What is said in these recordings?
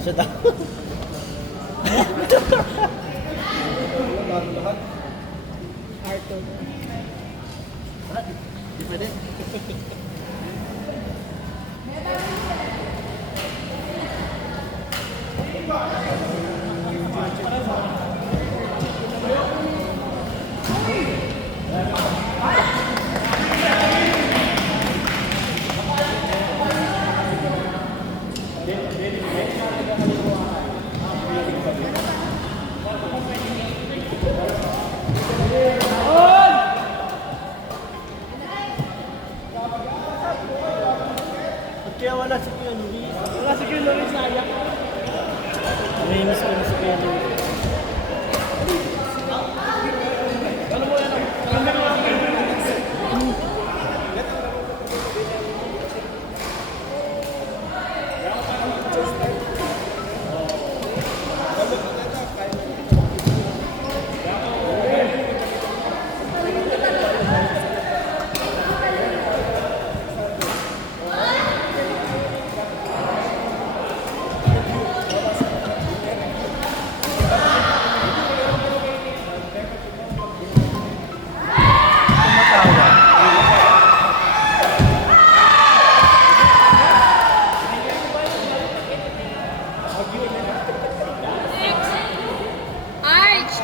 Siya daw. Arthur. Di pwede. Kaya wala si Kuya Luis. Wala si Kuya Luis na ayak. Naminis ko na si Kuya Luis. Ano mo yan? Alam mo yan?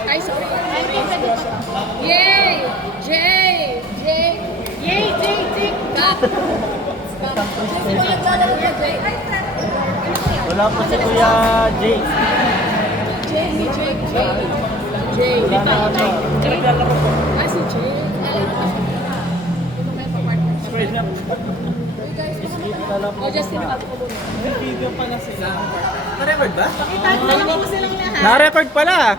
Ay, sorry. Yay! Jay! Jay! Yay! Jay! Jay! Stop! Wala pa si Kuya Jay. Jay! Si Jay! Jay! Jay! Wala na ano. Naglalaro ko. Ah, si Jay! Spread na. Skip na lang po. Oh, Justin, ako mo. May video pala sila. Na-record ba? Pakita mo silang lahat. Na-record pala.